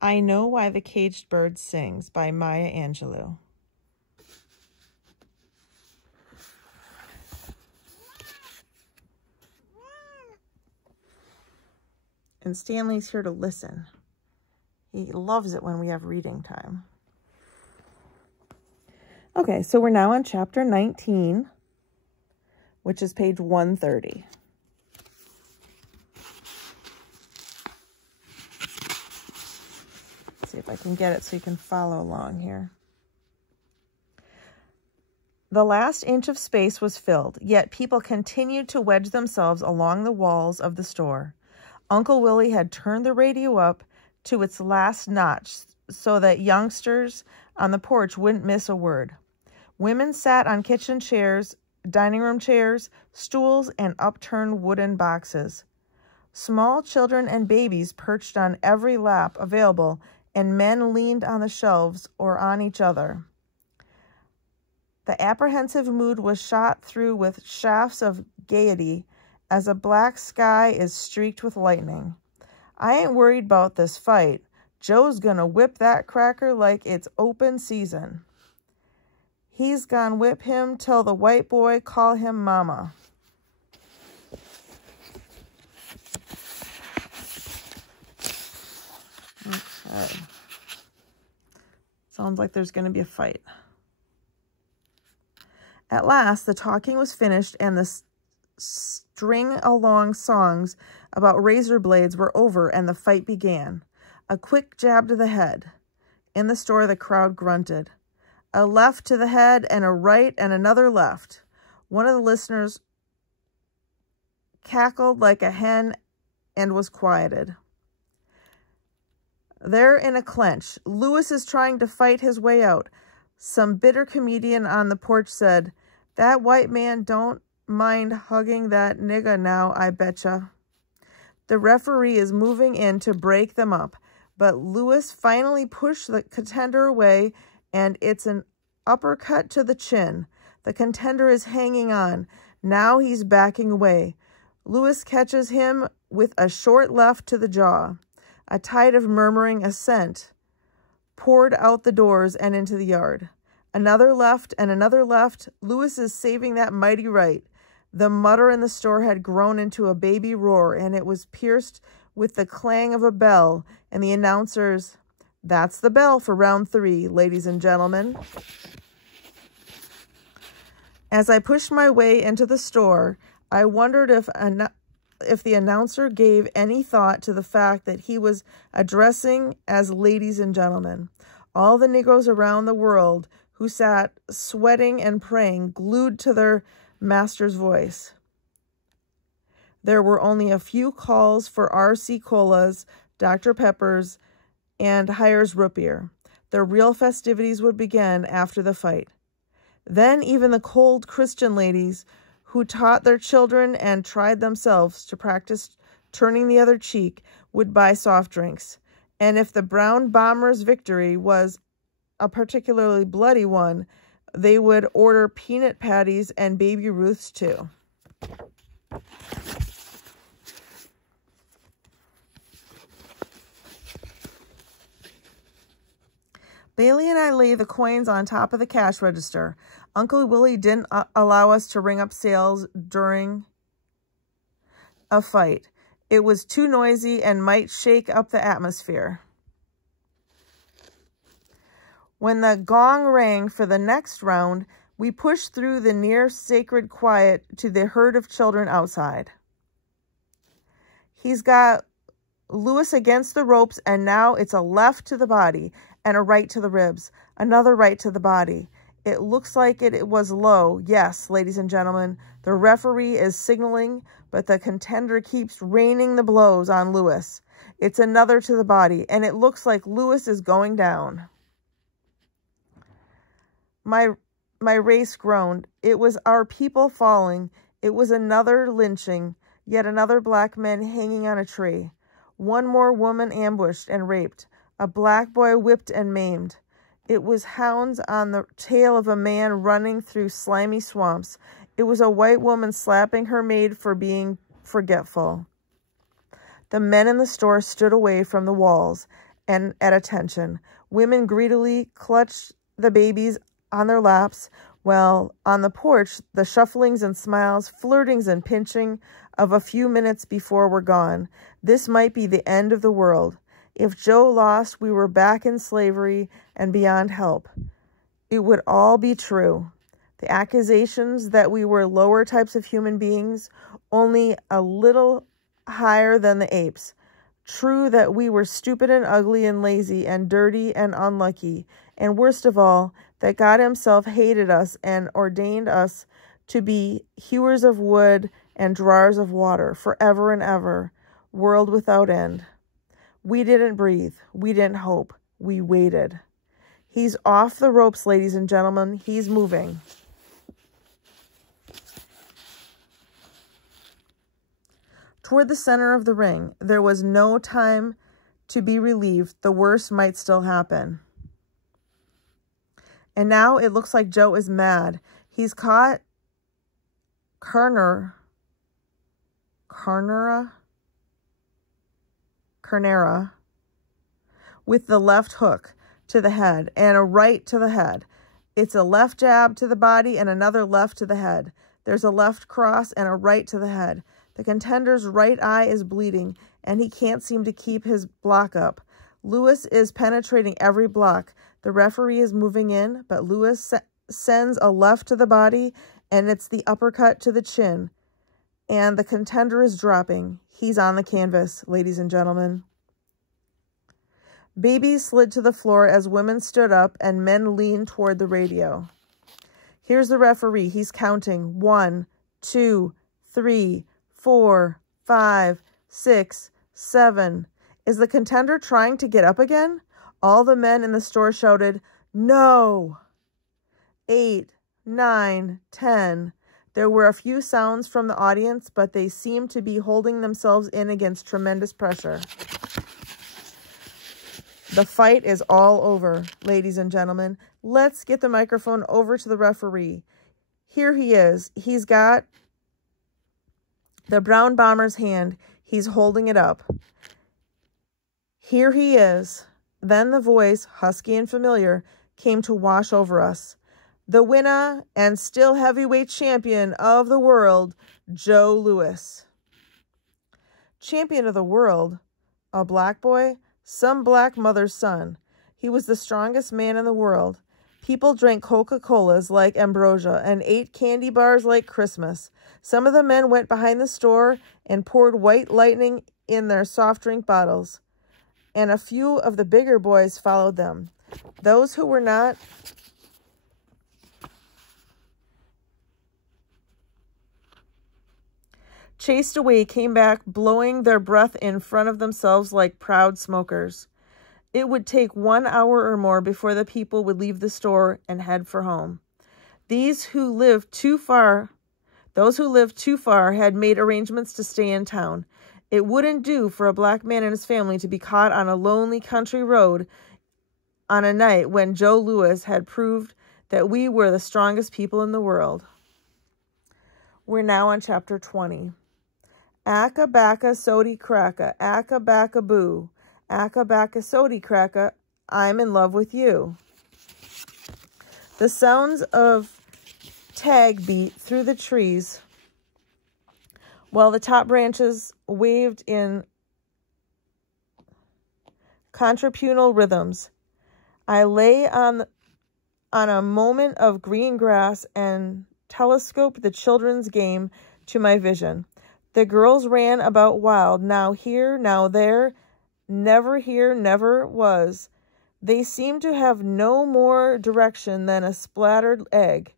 I Know Why the Caged Bird Sings by Maya Angelou. And Stanley's here to listen. He loves it when we have reading time. Okay, so we're now on chapter 19, which is page 130. Let's see if I can get it so you can follow along here. The last inch of space was filled, yet people continued to wedge themselves along the walls of the store. Uncle Willie had turned the radio up to its last notch so that youngsters on the porch wouldn't miss a word. Women sat on kitchen chairs, dining room chairs, stools, and upturned wooden boxes. Small children and babies perched on every lap available, and men leaned on the shelves or on each other. The apprehensive mood was shot through with shafts of gaiety as a black sky is streaked with lightning. I ain't worried about this fight. Joe's gonna whip that cracker like it's open season. He's gonna whip him till the white boy call him mama. Okay. Sounds like there's gonna be a fight. At last, the talking was finished and the string-along songs about razor blades were over and the fight began. A quick jab to the head. In the store, the crowd grunted. A left to the head and a right and another left. One of the listeners cackled like a hen and was quieted. They're in a clench. Lewis is trying to fight his way out. Some bitter comedian on the porch said, "That white man don't mind hugging that nigga now, I betcha." The referee is moving in to break them up, but Lewis finally pushed the contender away, and it's an uppercut to the chin. The contender is hanging on. Now he's backing away. Lewis catches him with a short left to the jaw. A tide of murmuring assent poured out the doors and into the yard. Another left and another left. Lewis is saving that mighty right. The mutter in the store had grown into a baby roar, and it was pierced with the clang of a bell, and the announcers, "That's the bell for round 3, ladies and gentlemen." As I pushed my way into the store, I wondered if the announcer gave any thought to the fact that he was addressing as ladies and gentlemen. All the Negroes around the world who sat sweating and praying, glued to their master's voice. There were only a few calls for RC Colas, Dr. Peppers, and Hires root beer. The real festivities would begin after the fight. Then even the cold Christian ladies who taught their children and tried themselves to practice turning the other cheek would buy soft drinks. And if the Brown Bombers' victory was a particularly bloody one, they would order peanut patties and Baby Ruths too. Bailey and I lay the coins on top of the cash register. Uncle Willie didn't allow us to ring up sales during a fight. It was too noisy and might shake up the atmosphere. When the gong rang for the next round, we pushed through the near sacred quiet to the herd of children outside. He's got Lewis against the ropes, and now it's a left to the body and a right to the ribs, another right to the body. It looks like it was low. Yes, ladies and gentlemen, the referee is signaling, but the contender keeps raining the blows on Lewis. It's another to the body, and it looks like Lewis is going down. My race groaned. It was our people falling. It was another lynching, yet another black man hanging on a tree. One more woman ambushed and raped. A black boy whipped and maimed. It was hounds on the tail of a man running through slimy swamps. It was a white woman slapping her maid for being forgetful. The men in the store stood away from the walls, and at attention. Women greedily clutched the babies on their laps, while on the porch, the shufflings and smiles, flirtings and pinching of a few minutes before were gone. This might be the end of the world. If Joe lost, we were back in slavery and beyond help. It would all be true. The accusations that we were lower types of human beings, only a little higher than the apes. True that we were stupid and ugly and lazy and dirty and unlucky. And worst of all, that God himself hated us and ordained us to be hewers of wood and drawers of water forever and ever, world without end. We didn't breathe. We didn't hope. We waited. He's off the ropes, ladies and gentlemen. He's moving. Toward the center of the ring, there was no time to be relieved. The worst might still happen. And now it looks like Joe is mad. He's caught Carnera with the left hook to the head and a right to the head. It's a left jab to the body and another left to the head. There's a left cross and a right to the head. The contender's right eye is bleeding, and he can't seem to keep his block up. Lewis is penetrating every block. The referee is moving in, but Lewis sends a left to the body, and it's the uppercut to the chin. And the contender is dropping. He's on the canvas, ladies and gentlemen. Babies slid to the floor as women stood up and men leaned toward the radio. Here's the referee. He's counting. 1, 2, 3, 4, 5, 6, 7. Is the contender trying to get up again? All the men in the store shouted, "No!" 8, 9, 10. There were a few sounds from the audience, but they seemed to be holding themselves in against tremendous pressure. The fight is all over, ladies and gentlemen. Let's get the microphone over to the referee. Here he is. He's got the Brown Bomber's hand. He's holding it up. Here he is. Then the voice, husky and familiar, came to wash over us. The winner and still heavyweight champion of the world, Joe Louis. Champion of the world? A black boy? Some black mother's son. He was the strongest man in the world. People drank Coca-Colas like ambrosia and ate candy bars like Christmas. Some of the men went behind the store and poured white lightning in their soft drink bottles. And a few of the bigger boys followed them. Those who were not chased away came back, blowing their breath in front of themselves like proud smokers. It would take 1 hour or more before the people would leave the store and head for home. Those who lived too far had made arrangements to stay in town. It wouldn't do for a black man and his family to be caught on a lonely country road on a night when Joe Louis had proved that we were the strongest people in the world. We're now on chapter 20. Acca bacca sody cracka, acca bacca boo, acca bacca sody cracka, I'm in love with you. The sounds of tag beat through the trees while the top branches waved in contrapuntal rhythms. I lay on a moment of green grass and telescoped the children's game to my vision. The girls ran about wild, now here, now there, never here, never was. They seemed to have no more direction than a splattered egg,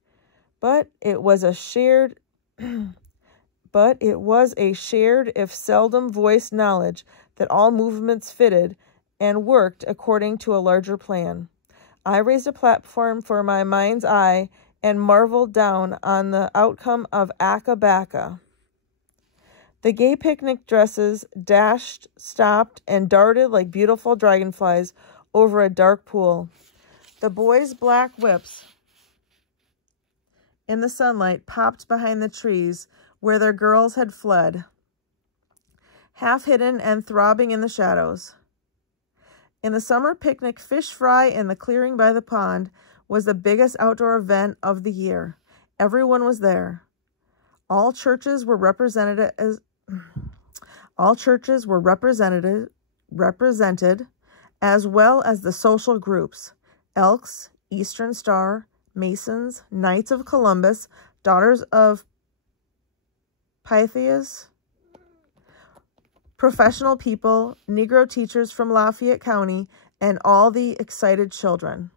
but it was a shared if seldom voiced knowledge that all movements fitted and worked according to a larger plan. I raised a platform for my mind's eye and marveled down on the outcome of Acca Bacca. The gay picnic dresses dashed, stopped, and darted like beautiful dragonflies over a dark pool. The boys' black whips in the sunlight popped behind the trees where their girls had fled, half hidden and throbbing in the shadows. In the summer picnic, fish fry in the clearing by the pond was the biggest outdoor event of the year. Everyone was there. All churches were represented, as well as the social groups: Elks, Eastern Star, Masons, Knights of Columbus, Daughters of Pythias, professional people, Negro teachers from Lafayette County, and all the excited children.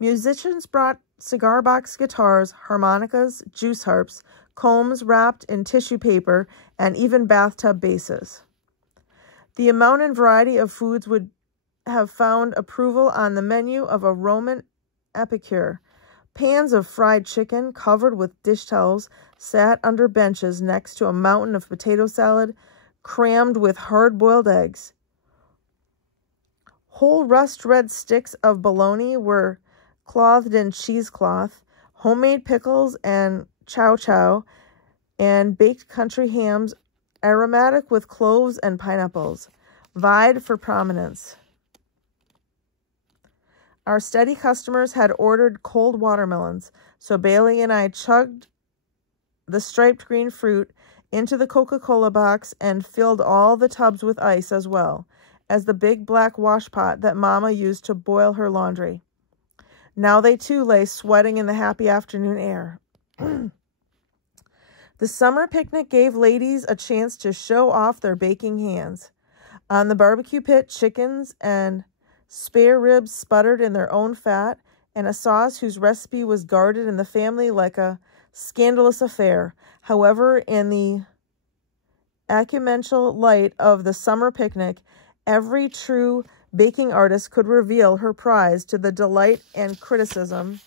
Musicians brought cigar box guitars, harmonicas, juice harps, combs wrapped in tissue paper, and even bathtub basses. The amount and variety of foods would have found approval on the menu of a Roman epicure. Pans of fried chicken covered with dish towels sat under benches next to a mountain of potato salad crammed with hard-boiled eggs. Whole rust-red sticks of bologna were clothed in cheesecloth, homemade pickles and chow-chow, and baked country hams, aromatic with cloves and pineapples, vied for prominence. Our steady customers had ordered cold watermelons, so Bailey and I chugged the striped green fruit into the Coca-Cola box and filled all the tubs with ice as well as the big black washpot that Mama used to boil her laundry. Now they too lay sweating in the happy afternoon air. The summer picnic gave ladies a chance to show off their baking hands. On the barbecue pit, chickens and spare ribs sputtered in their own fat, and a sauce whose recipe was guarded in the family like a scandalous affair. However, in the accidental light of the summer picnic, every true baking artist could reveal her prize to the delight and criticism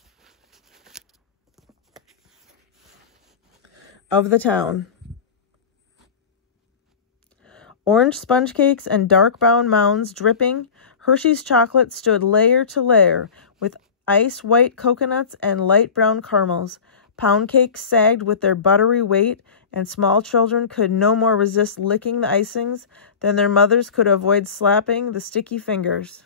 of the town. Orange sponge cakes and dark brown mounds dripping Hershey's chocolate stood layer to layer with ice white coconuts and light brown caramels. Pound cakes sagged with their buttery weight, and small children could no more resist licking the icings than their mothers could avoid slapping the sticky fingers.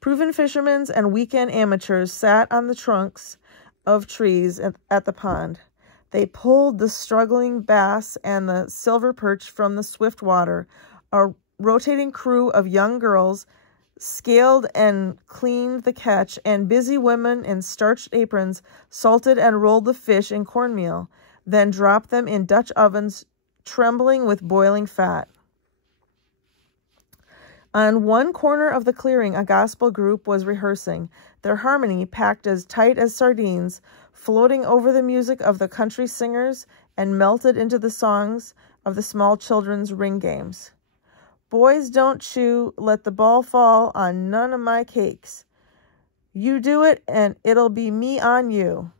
Proven fishermen and weekend amateurs sat on the trunks of trees at the pond. They pulled the struggling bass and the silver perch from the swift water. A rotating crew of young girls scaled and cleaned the catch, and busy women in starched aprons salted and rolled the fish in cornmeal, then dropped them in Dutch ovens trembling with boiling fat. On one corner of the clearing, a gospel group was rehearsing, their harmony packed as tight as sardines, floating over the music of the country singers and melted into the songs of the small children's ring games. Boys don't chew, let the ball fall on none of my cakes. You do it and it'll be me on you.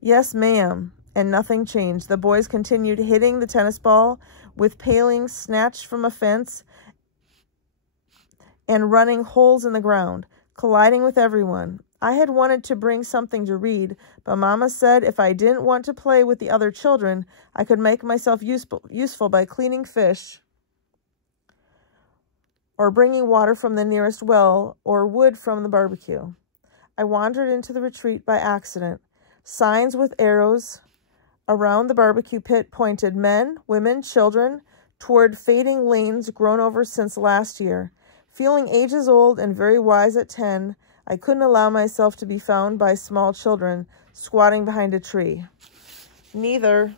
Yes, ma'am. And nothing changed. The boys continued hitting the tennis ball with palings snatched from a fence and running holes in the ground, colliding with everyone. I had wanted to bring something to read, but Mama said if I didn't want to play with the other children, I could make myself useful by cleaning fish or bringing water from the nearest well or wood from the barbecue. I wandered into the retreat by accident. Signs with arrows around the barbecue pit pointed men, women, children toward fading lanes grown over since last year. Feeling ages old and very wise at 10, I couldn't allow myself to be found by small children squatting behind a tree. Neither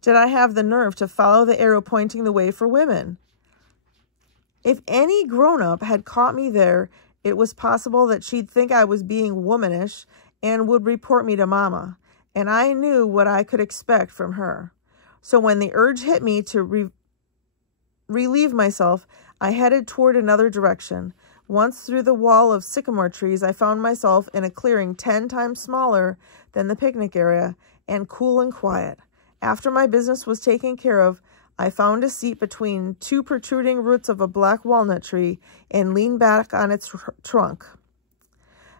did I have the nerve to follow the arrow pointing the way for women. If any grown-up had caught me there, it was possible that she'd think I was being womanish and would report me to Mama, and I knew what I could expect from her. So when the urge hit me to relieve myself, I headed toward another direction. Once through the wall of sycamore trees, I found myself in a clearing 10 times smaller than the picnic area and cool and quiet. After my business was taken care of, I found a seat between two protruding roots of a black walnut tree and leaned back on its trunk.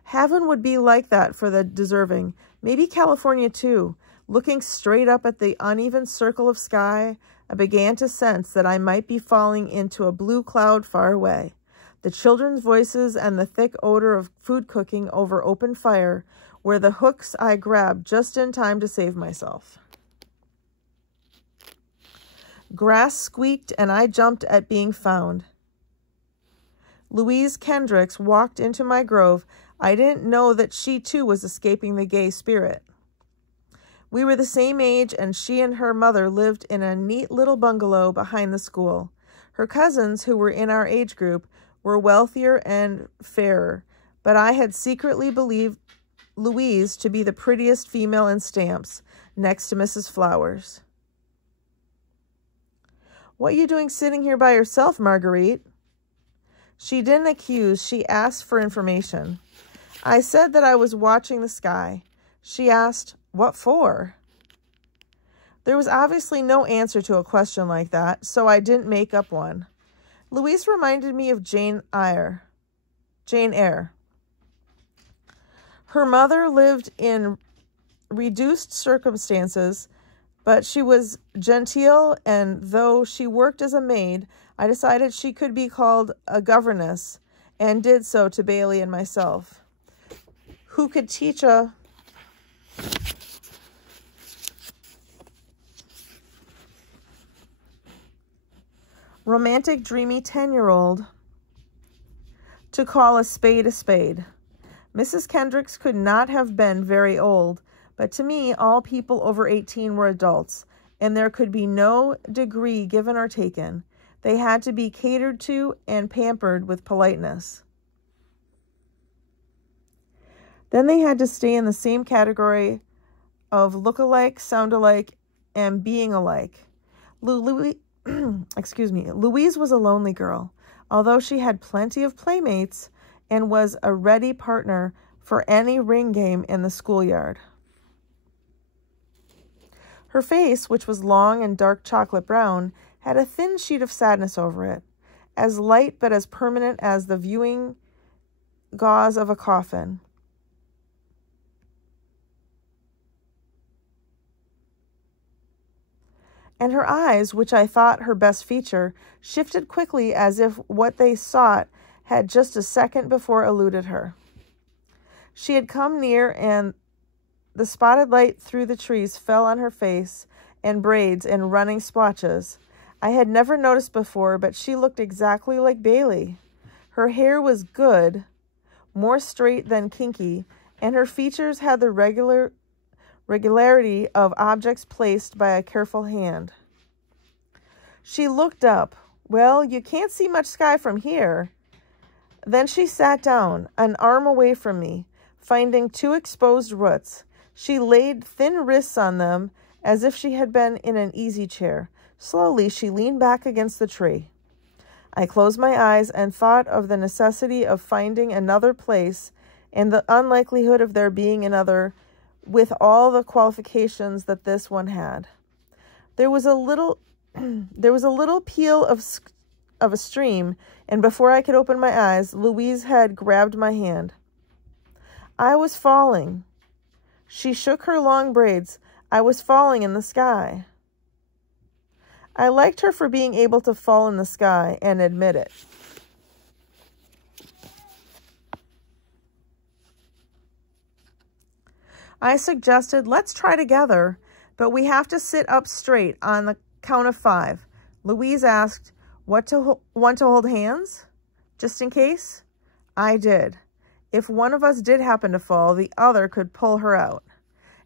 Heaven would be like that for the deserving, maybe California too, Looking straight up at the uneven circle of sky, I began to sense that I might be falling into a blue cloud far away. The children's voices and the thick odor of food cooking over open fire were the hooks I grabbed just in time to save myself. Grass squeaked and I jumped at being found. Louise Kendricks walked into my grove. I didn't know that she too was escaping the gay spirit. We were the same age, and she and her mother lived in a neat little bungalow behind the school. Her cousins, who were in our age group, were wealthier and fairer, but I had secretly believed Louise to be the prettiest female in stamps, next to Mrs. Flowers. "What you doing sitting here by yourself, Marguerite?" She didn't accuse, she asked for information. I said that I was watching the sky. She asked, "What for?" There was obviously no answer to a question like that, so I didn't make up one. Louise reminded me of Jane Eyre. Her mother lived in reduced circumstances, but she was genteel, and though she worked as a maid, I decided she could be called a governess, and did so to Bailey and myself, who could teach a romantic, dreamy 10-year-old to call a spade a spade. Mrs. Kendricks could not have been very old, but to me, all people over 18 were adults, and there could be no degree given or taken. They had to be catered to and pampered with politeness. Then they had to stay in the same category of look-alike, sound-alike, and being alike. Louise was a lonely girl, although she had plenty of playmates and was a ready partner for any ring game in the schoolyard. Her face, which was long and dark chocolate brown, had a thin sheet of sadness over it, as light but as permanent as the viewing gauze of a coffin. And her eyes, which I thought her best feature, shifted quickly as if what they sought had just a second before eluded her. She had come near, and the spotted light through the trees fell on her face and braids in running splotches. I had never noticed before, but she looked exactly like Bailey. Her hair was good, more straight than kinky, and her features had the regularity of objects placed by a careful hand. She looked up. "Well, you can't see much sky from here." Then she sat down, an arm away from me, finding 2 exposed roots. She laid thin wrists on them as if she had been in an easy chair. Slowly, she leaned back against the tree. I closed my eyes and thought of the necessity of finding another place and the unlikelihood of there being another with all the qualifications that this one had. There was a little peel of a stream, and before I could open my eyes, Louise had grabbed my hand. I was falling. She shook her long braids. I was falling in the sky. I liked her for being able to fall in the sky and admit it. I suggested, "Let's try together, but we have to sit up straight on the count of 5. Louise asked, want to hold hands? Just in case?" I did. If one of us did happen to fall, the other could pull her out.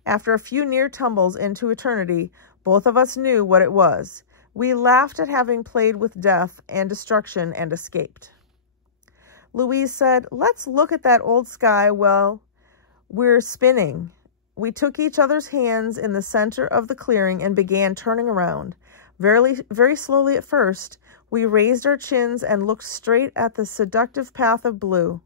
After a few near tumbles into eternity, both of us knew what it was. We laughed at having played with death and destruction and escaped. Louise said, "Let's look at that old sky while we're spinning." We took each other's hands in the center of the clearing and began turning around. Very slowly at first, we raised our chins and looked straight at the seductive path of blue.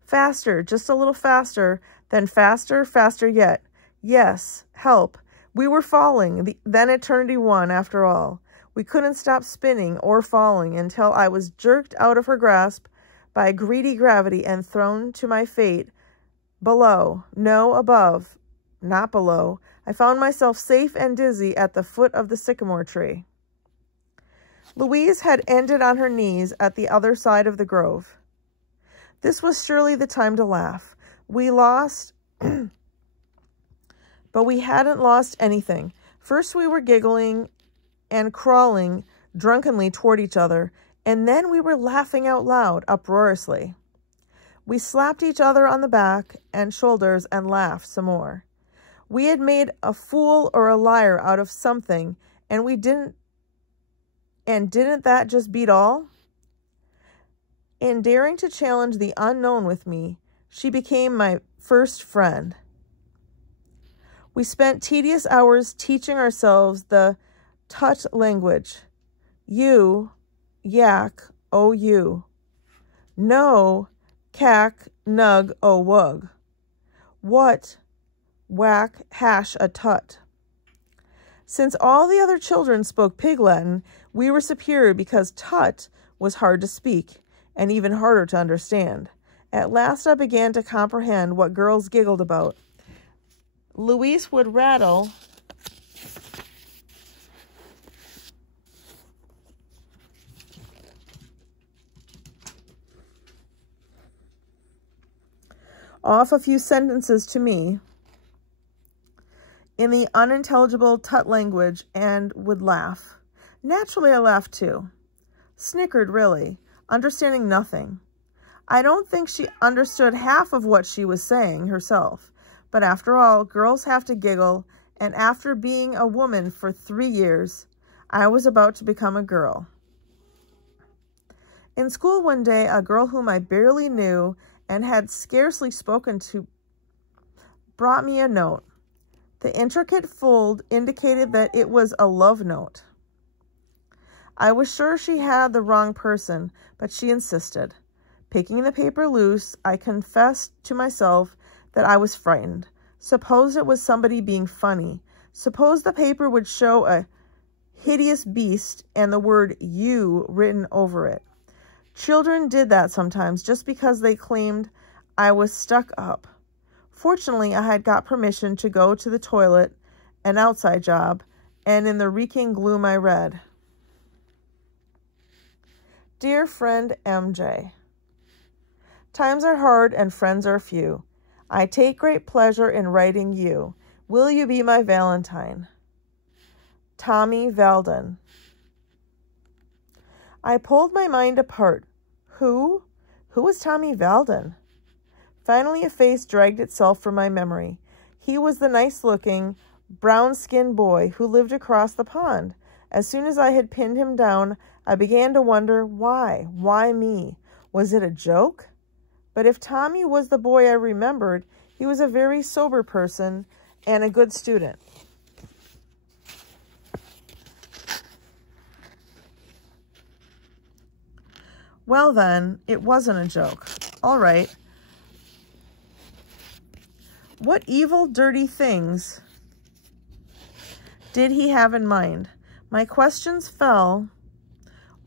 Faster, just a little faster, then faster, faster yet. Yes, help. We were falling, then eternity won after all. We couldn't stop spinning or falling until I was jerked out of her grasp by greedy gravity and thrown to my fate. Below, no, above, not below, I found myself safe and dizzy at the foot of the sycamore tree. Louise had ended on her knees at the other side of the grove. This was surely the time to laugh. We lost, but we hadn't lost anything. First we were giggling and crawling drunkenly toward each other, and then we were laughing out loud, uproariously. We slapped each other on the back and shoulders and laughed some more. We had made a fool or a liar out of something, and didn't that just beat all? In daring to challenge the unknown with me, she became my first friend. We spent tedious hours teaching ourselves the Tut language. You, yak, oh you. No, cack, nug, oh wug. What, whack, hash a tut. Since all the other children spoke Pig Latin, we were superior because tut was hard to speak and even harder to understand. At last I began to comprehend what girls giggled about. Louise would rattle off a few sentences to me in the unintelligible Tut language and would laugh. Naturally, I laughed too. Snickered, really, understanding nothing. I don't think she understood half of what she was saying herself. But after all, girls have to giggle, and after being a woman for 3 years, I was about to become a girl. In school one day, a girl whom I barely knew and had scarcely spoken to brought me a note. The intricate fold indicated that it was a love note. I was sure she had the wrong person, but she insisted. Picking the paper loose, I confessed to myself that I was frightened. Suppose it was somebody being funny. Suppose the paper would show a hideous beast and the word you written over it. Children did that sometimes just because they claimed I was stuck up. Fortunately, I had got permission to go to the toilet, an outside job, and in the reeking gloom I read, Dear friend MJ, times are hard and friends are few. I take great pleasure in writing you. Will you be my Valentine? Tommy Valden. I pulled my mind apart. Who? Who was Tommy Valden? Finally, a face dragged itself from my memory. He was the nice-looking, brown-skinned boy who lived across the pond. As soon as I had pinned him down, I began to wonder why. Why me? Was it a joke? But if Tommy was the boy I remembered, he was a very sober person and a good student. Well then, it wasn't a joke. All right. What evil, dirty things did he have in mind? My questions fell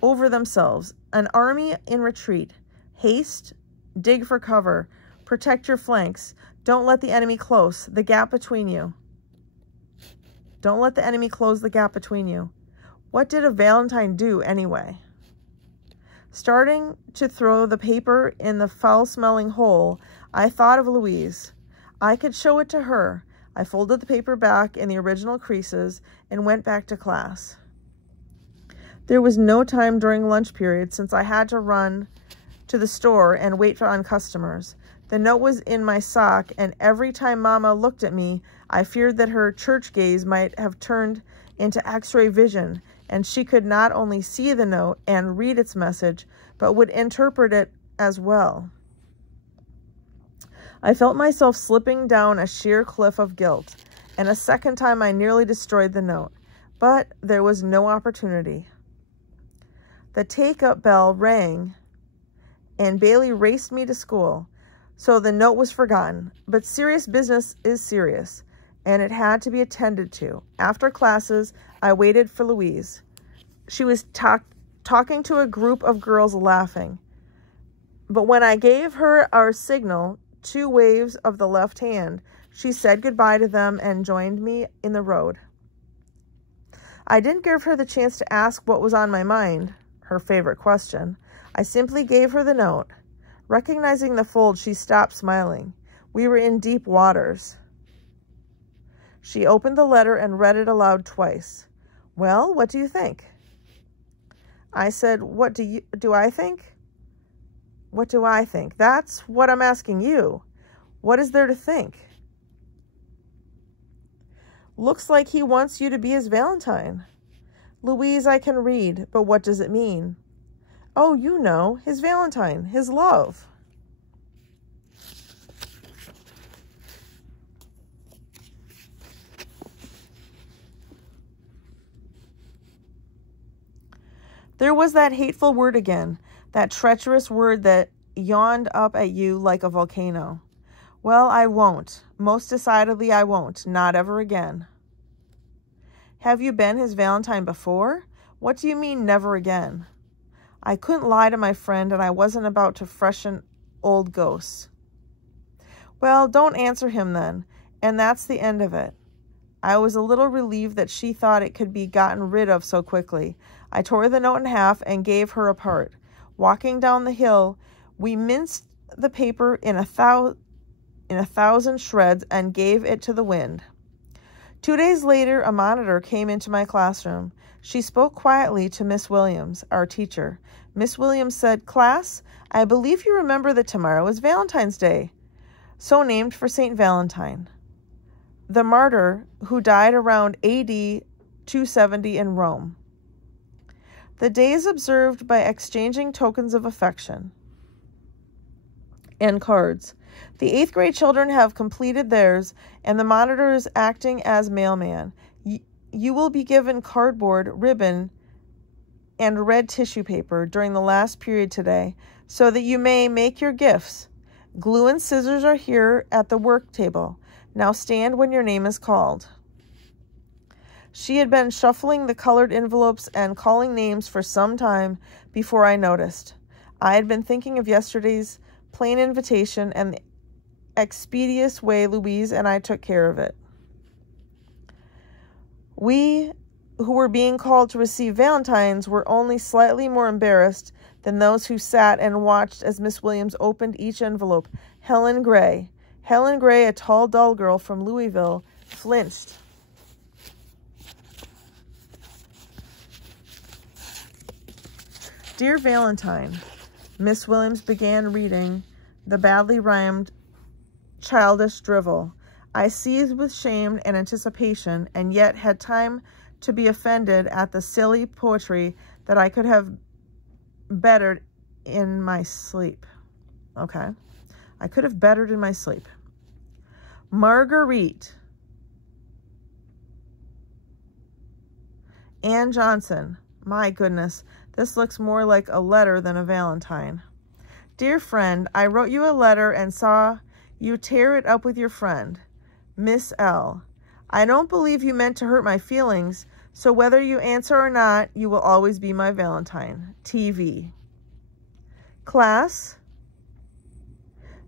over themselves. An army in retreat. Haste. Dig for cover. Protect your flanks. Don't let the enemy close the gap between you. Don't let the enemy close the gap between you. What did a Valentine do anyway? Starting to throw the paper in the foul-smelling hole, I thought of Louise. I could show it to her. I folded the paper back in the original creases and went back to class. There was no time during lunch period since I had to run to the store and wait on customers. The note was in my sock, and every time Mama looked at me, I feared that her church gaze might have turned into X-ray vision, and she could not only see the note and read its message, but would interpret it as well. I felt myself slipping down a sheer cliff of guilt, and a second time I nearly destroyed the note. But there was no opportunity. The take-up bell rang, and Bailey raced me to school, so the note was forgotten. But serious business is serious, and it had to be attended to. After classes, I waited for Louise. She was talking to a group of girls laughing. But when I gave her our signal, 2 waves of the left hand, She said goodbye to them and joined me in the road. I didn't give her the chance to ask what was on my mind, her favorite question. I simply gave her the note. Recognizing the fold, she stopped smiling. We were in deep waters. She opened the letter and read it aloud twice. Well, what do you think? I said, what do I think? What do I think? That's what I'm asking you. What is there to think? Looks like he wants you to be his Valentine. Louise, I can read, but what does it mean? Oh, you know, his Valentine, his love. There was that hateful word again, that treacherous word that yawned up at you like a volcano. Well, I won't. Most decidedly, I won't. Not ever again. Have you been his Valentine before? What do you mean, never again? I couldn't lie to my friend, and I wasn't about to freshen old ghosts. Well, don't answer him then, and that's the end of it. I was a little relieved that she thought it could be gotten rid of so quickly. I tore the note in half and gave her a part. Walking down the hill, we minced the paper in a thousand shreds and gave it to the wind. 2 days later, a monitor came into my classroom. She spoke quietly to Miss Williams, our teacher. Miss Williams said, "Class, I believe you remember that tomorrow is Valentine's Day, so named for St. Valentine, the martyr who died around AD 270 in Rome. The day is observed by exchanging tokens of affection and cards. The 8th grade children have completed theirs, and the monitor is acting as mailman. You will be given cardboard, ribbon, and red tissue paper during the last period today, so that you may make your gifts. Glue and scissors are here at the work table. Now stand when your name is called." She had been shuffling the colored envelopes and calling names for some time before I noticed. I had been thinking of yesterday's plain invitation and the expeditious way Louise and I took care of it. We who were being called to receive Valentines were only slightly more embarrassed than those who sat and watched as Miss Williams opened each envelope. Helen Gray, a tall, dull girl from Louisville, flinched. Dear Valentine, Miss Williams began reading the badly rhymed childish drivel. I seethed with shame and anticipation, and yet had time to be offended at the silly poetry that I could have bettered in my sleep. Okay. I could have bettered in my sleep. Marguerite. Ann Johnson. My goodness, this looks more like a letter than a Valentine. Dear friend, I wrote you a letter and saw you tear it up with your friend, Miss L. I don't believe you meant to hurt my feelings, so whether you answer or not, you will always be my Valentine. TV. Class?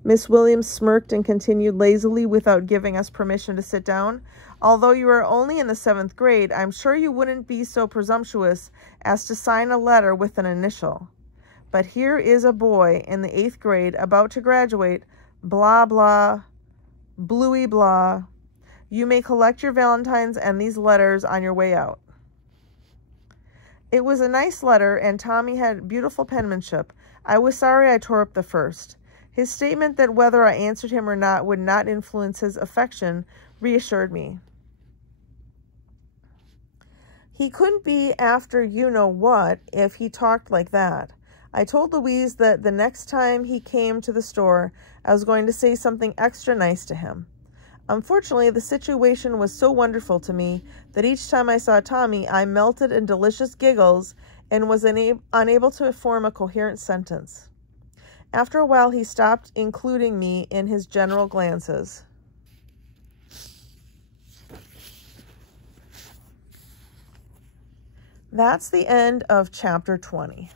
Miss Williams smirked and continued lazily without giving us permission to sit down. Although you are only in the 7th grade, I'm sure you wouldn't be so presumptuous as to sign a letter with an initial. But here is a boy in the 8th grade about to graduate, blah, blah, bluey, blah. You may collect your Valentines and these letters on your way out. It was a nice letter, and Tommy had beautiful penmanship. I was sorry I tore up the first. His statement that whether I answered him or not would not influence his affection reassured me. He couldn't be after you-know-what if he talked like that. I told Louise that the next time he came to the store, I was going to say something extra nice to him. Unfortunately, the situation was so wonderful to me that each time I saw Tommy, I melted in delicious giggles and was unable to form a coherent sentence. After a while, he stopped including me in his general glances. That's the end of chapter 20.